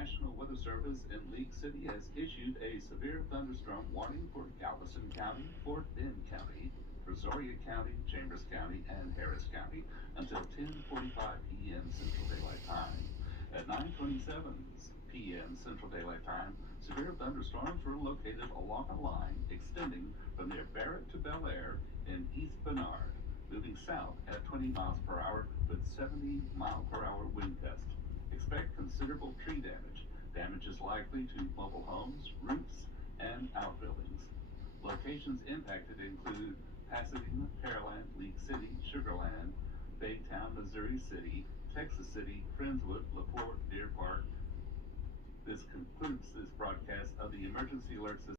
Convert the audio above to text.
National Weather Service in League City has issued a severe thunderstorm warning for Galveston County, Fort Bend County, Brazoria County, Chambers County, and Harris County until 10:45 p.m. Central Daylight Time. At 9:27 p.m. Central Daylight Time, severe thunderstorms were located along a line extending from near Barrett to Bel Air in East Bernard, moving south at 20 miles per hour with 70-mile-per-hour wind gusts. Expect considerable tree damage. Damage is likely to mobile homes, roofs, and outbuildings. Locations impacted include Pasadena, Pearland, League City, Sugar Land, Baytown, Missouri City, Texas City, Friendswood, LaPorte, Deer Park. This concludes this broadcast of the Emergency Alert System.